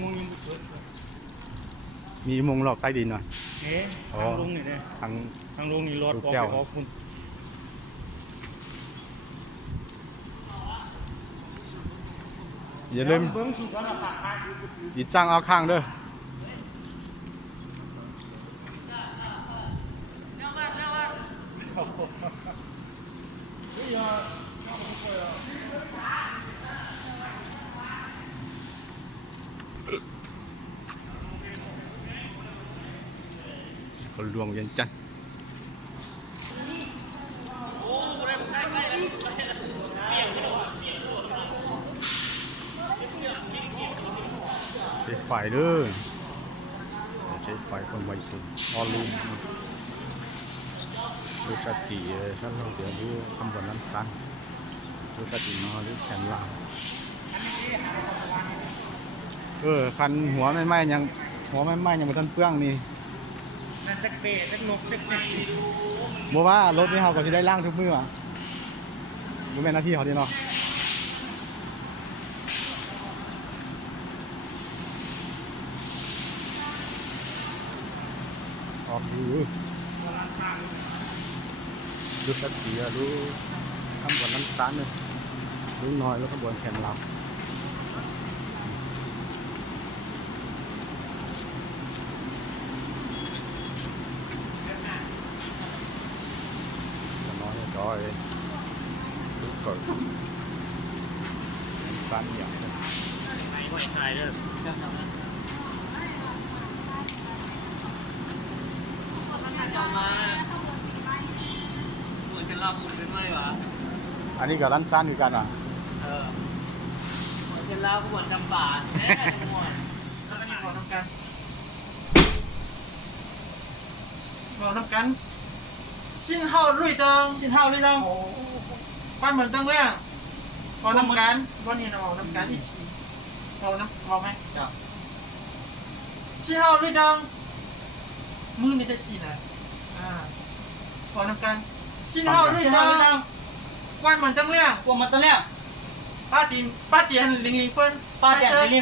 มงยังบุกเบิกมีมงหลอกใต้ดินหน่อยเอ๊ะทางลงนี่เลยทางลงนี่รถออกไปออกคุณอย่าลืมดีจ้างเอาข้างเด้อคนหลวงเวียงจันทร์ใช้ไฟเด้อใช้ไฟคนไวสุดออลูมดูสติฉันเราเดี๋ยวดูคำบนนั้นสั้นดูสตินอหรือแขนลาวคันหัวไม่ไหม้ยังหัวไม่ไหม้ยังไม่ทันเปลื้องนี่นั่นตะเกียบตะนกตะเกียบบอกว่ารถนี่เขาก็จะได้ล่างทุกมื้อรู้ไหมหน้าที่เขาดีเนาะออกดูสักทีดูข้างบนน้ำตาลเลยดูน้อยแล้วข้างบนแขนเราน้อยดูเกิดสั้นอย่างนี้ไม่ถ่ายเลยอันนี้กับร้านสั้นอยู่กันอ่ะเป็นลาวขบวนจำป่าแน่หมดแล้วก็มีขอทำกันขอทำกัน信号绿灯关门灯亮ขอทำกันวันนี้เราขอทำกัน一起ขอไหม信号绿灯มือนี่จะสีนะขอทำกัน信号绿灯关门灯亮8:000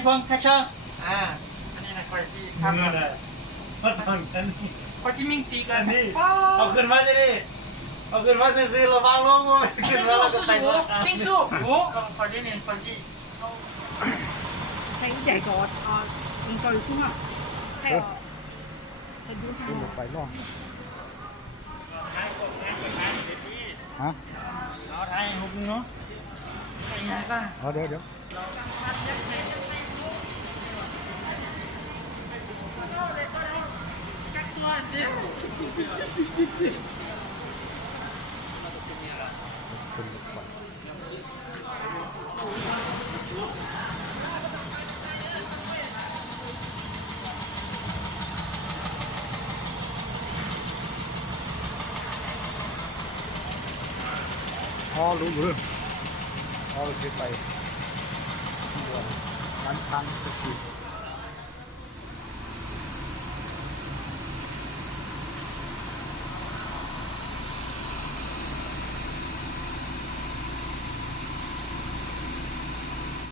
分开车อันนี้นะคอยที่ทำเลยมาตอนนั้นคอยที่มิ่งตีกันนี่เอาขึ้นมาจะนี่เอาขึ้นมาซื้อๆระวังลงขึ้นมาแล้วก็ไปรถ冰速คอยที่เนี่ยคอยที่睇第個玩具添啊，係啊，係點ซื้อหมดไฟล่องฮะเอาไทยหุบเนาะไทยยังก็เดี๋ยวรู้เรื่องเราใช้ไฟร้านชั้นจะฉีด